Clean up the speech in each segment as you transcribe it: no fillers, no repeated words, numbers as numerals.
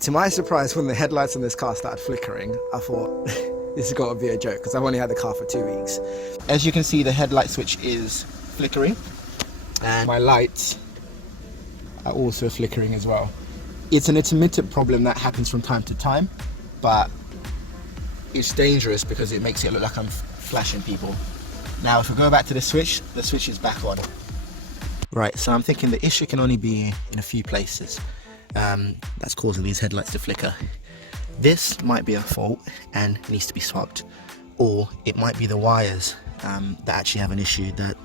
To my surprise, when the headlights on this car started flickering, I thought this has got to be a joke because I've only had the car for 2 weeks. As you can see, the headlight switch is flickering and my lights are also flickering as well. It's an intermittent problem that happens from time to time, but it's dangerous because it makes it look like I'm flashing people. Now if we go back to the switch is back on. Right, so I'm thinking the issue can only be in a few places that's causing these headlights to flicker. This might be a fault and needs to be swapped, or it might be the wires that actually have an issue that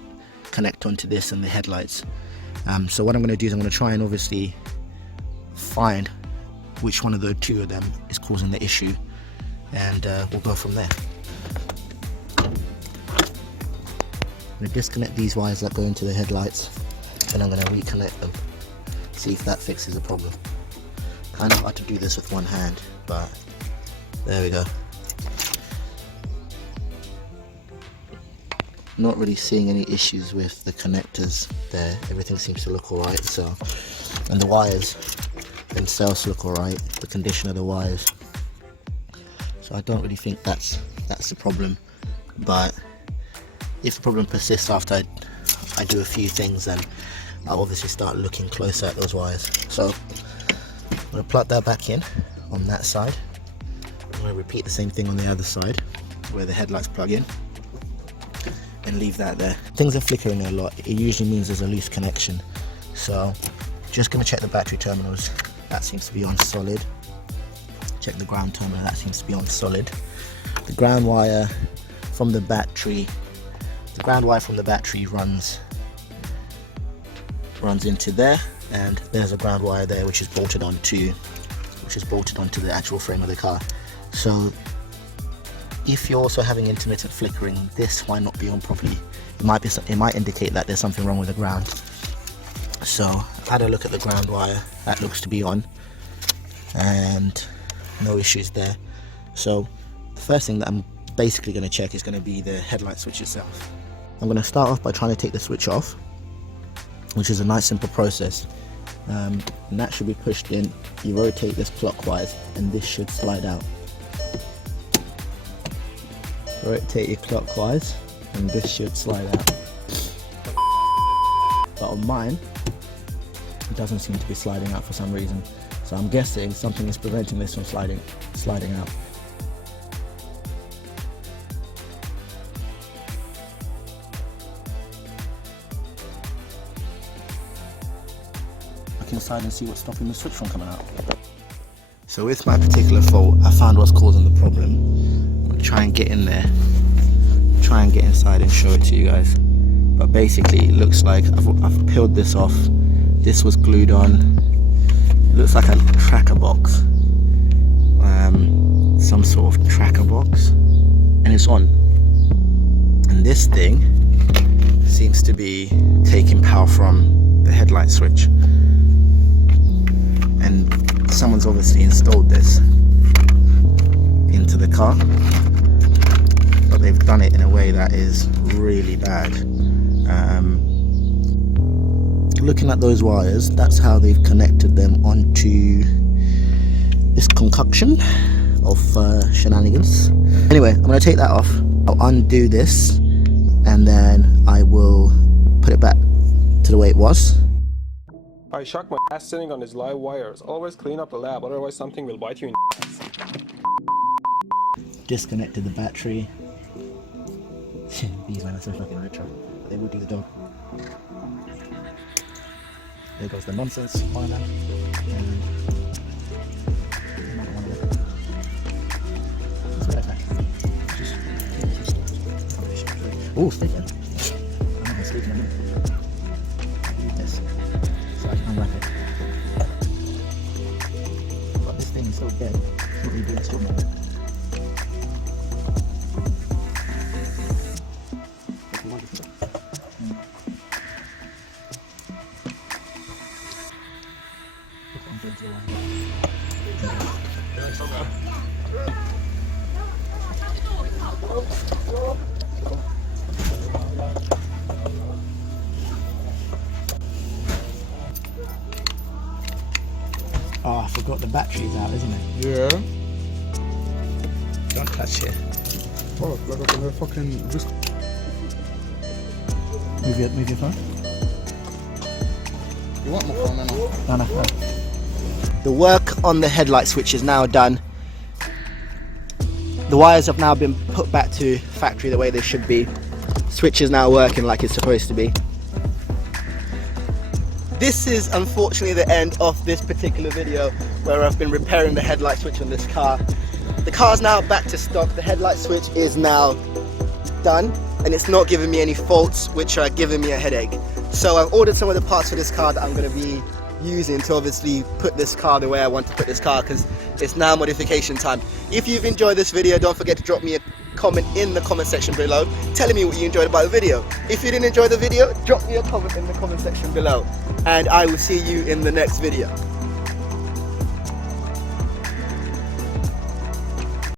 connect onto this and the headlights. So what I'm going to do is I'm going to try and obviously find which one of the two of them is causing the issue, and we'll go from there. I'm going to disconnect these wires that go into the headlights, and I'm going to reconnect them, see if that fixes the problem. Kind of hard to do this with one hand, but there we go. Not really seeing any issues with the connectors there. Everything seems to look alright. So, and the wires themselves look alright. The condition of the wires. So I don't really think that's the problem. But if the problem persists after I do a few things, then I'll obviously start looking closer at those wires. So I'm going to plug that back in on that side. I'm going to repeat the same thing on the other side where the headlights plug in, and leave that there. Things are flickering a lot. It usually means there's a loose connection. So just going to check the battery terminals. That seems to be on solid. Check the ground terminal. That seems to be on solid. The ground wire from the battery runs into there, and there's a ground wire there which is bolted onto the actual frame of the car. So if you're also having intermittent flickering, this might not be on properly. It might indicate that there's something wrong with the ground. So I've had a look at the ground wire. That looks to be on, and no issues there. So the first thing that I'm basically going to check is going to be the headlight switch itself. I'm going to start off by trying to take the switch off, which is a nice simple process. And that should be pushed in. You rotate this clockwise and this should slide out. Rotate it clockwise and this should slide out. But on mine, it doesn't seem to be sliding out for some reason. So I'm guessing something is preventing this from sliding out. Inside and see what's stopping the switch from coming out. So with my particular fault, I found what's causing the problem. I'm going to try and get in there, try and get inside and show it to you guys. But basically it looks like I've peeled this off. This was glued on. It looks like a tracker box, some sort of tracker box, and it's on. And this thing seems to be taking power from the headlight switch. And someone's obviously installed this into the car, but they've done it in a way that is really bad. Looking at those wires, that's how they've connected them onto this concoction of shenanigans. Anyway, I'm going to take that off. I'll undo this and then I will put it back to the way it was. I shocked my ass sitting on his live wires. Always clean up the lab, otherwise something will bite you in the ass. Disconnected the battery. These men are so fucking retro. They will do the job. There goes the nonsense wire. Oh, sticking. I'm not sticking a minute. Yes. So I can unwrap it. But this thing is so dead, it's not really doing its job now. Oh, I forgot the battery's out, isn't it? Yeah. Don't touch it. Oh, like I can fucking risk. Move your phone. You want my phone now? No. The work on the headlight switch is now done. The wires have now been put back to factory the way they should be. Switch is now working like it's supposed to be. This is unfortunately the end of this particular video where I've been repairing the headlight switch on this car. The car's now back to stock. The headlight switch is now done and it's not giving me any faults which are giving me a headache. So I've ordered some of the parts for this car that I'm going to be using to obviously put this car the way I want to put this car, because it's now modification time. If you've enjoyed this video, don't forget to drop me a comment in the comment section below telling me what you enjoyed about the video. If you didn't enjoy the video, drop me a comment in the comment section below and I will see you in the next video.